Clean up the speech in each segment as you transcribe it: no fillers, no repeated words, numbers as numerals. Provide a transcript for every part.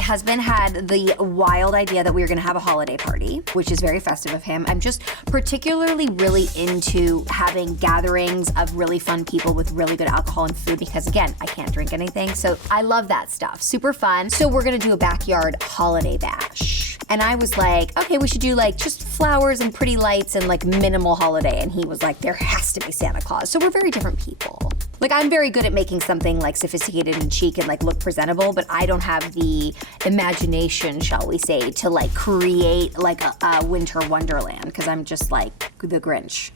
husband had the wild idea that we were gonna have a holiday party, which is very festive of him. I'm just particularly really into having gatherings of really fun people with really good alcohol and food because again, I can't drink anything, so I love that stuff. Super fun. So we're gonna do a backyard holiday bash. And I was like, okay, we should do like just flowers and pretty lights and like minimal holiday. And he was like, there has to be Santa Claus. So we're very different people. Like I'm very good at making something like sophisticated and chic and like look presentable, but I don't have the imagination, shall we say, to like create like a winter wonderland because I'm just like the Grinch.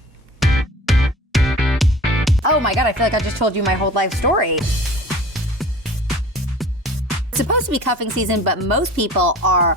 Oh my God, I feel like I just told you my whole life story. It's supposed to be cuffing season, but most people are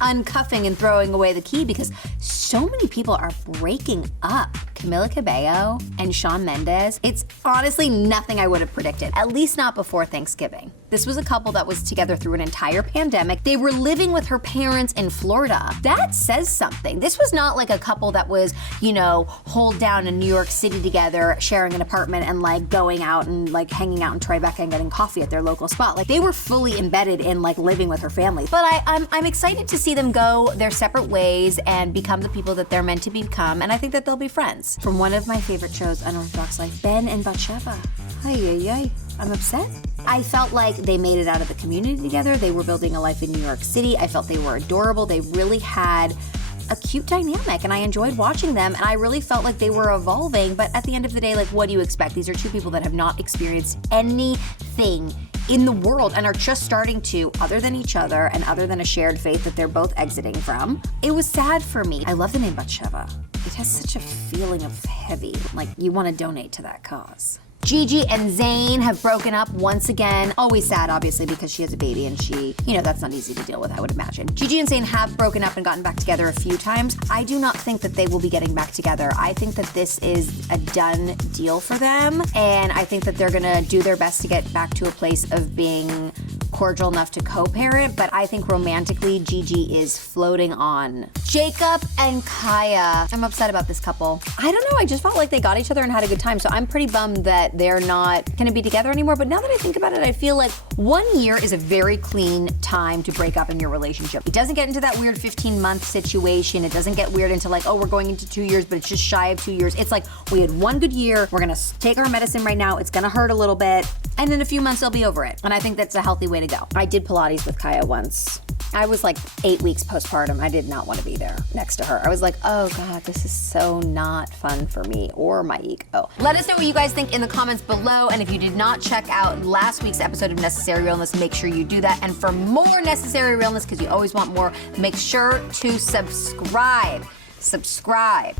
uncuffing and throwing away the key because so many people are breaking up. Camila Cabello and Shawn Mendes. It's honestly nothing I would have predicted, at least not before Thanksgiving. This was a couple that was together through an entire pandemic. They were living with her parents in Florida. That says something. This was not like a couple that was, you know, holed down in New York City together, sharing an apartment and like going out and like hanging out in Tribeca and getting coffee at their local spot. Like they were fully embedded in like living with her family. But I'm excited to see them go their separate ways and become the people that they're meant to become, and I think that they'll be friends. From one of my favorite shows, Unorthodox Life, Ben and Bathsheba. Ay. I'm upset. I felt like they made it out of the community together. They were building a life in New York City. I felt they were adorable. They really had a cute dynamic and I enjoyed watching them and I really felt like they were evolving, but at the end of the day, like what do you expect? These are two people that have not experienced anything in the world and are just starting to, other than each other and other than a shared faith that they're both exiting from. It was sad for me. I love the name Bathsheba. It has such a feeling of heavy, like you want to donate to that cause. Gigi and Zayn have broken up once again. Always sad, obviously, because she has a baby and she, you know, that's not easy to deal with, I would imagine. Gigi and Zayn have broken up and gotten back together a few times. I do not think that they will be getting back together. I think that this is a done deal for them, and I think that they're gonna do their best to get back to a place of being cordial enough to co-parent, but I think romantically, Gigi is floating on. Jacob and Kaia. I'm upset about this couple. I don't know, I just felt like they got each other and had a good time, so I'm pretty bummed that they're not gonna be together anymore, but now that I think about it, I feel like 1 year is a very clean time to break up in your relationship. It doesn't get into that weird 15-month situation. It doesn't get weird into like, oh, we're going into 2 years, but it's just shy of 2 years. It's like, we had one good year, we're gonna take our medicine right now, it's gonna hurt a little bit, and in a few months they'll be over it. And I think that's a healthy way to go. I did Pilates with Kaia once. I was like 8 weeks postpartum. I did not want to be there next to her. I was like, oh God, this is so not fun for me or my ego. Let us know what you guys think in the comments below. And if you did not check out last week's episode of Necessary Realness, make sure you do that. And for more Necessary Realness, because you always want more, make sure to subscribe. Subscribe.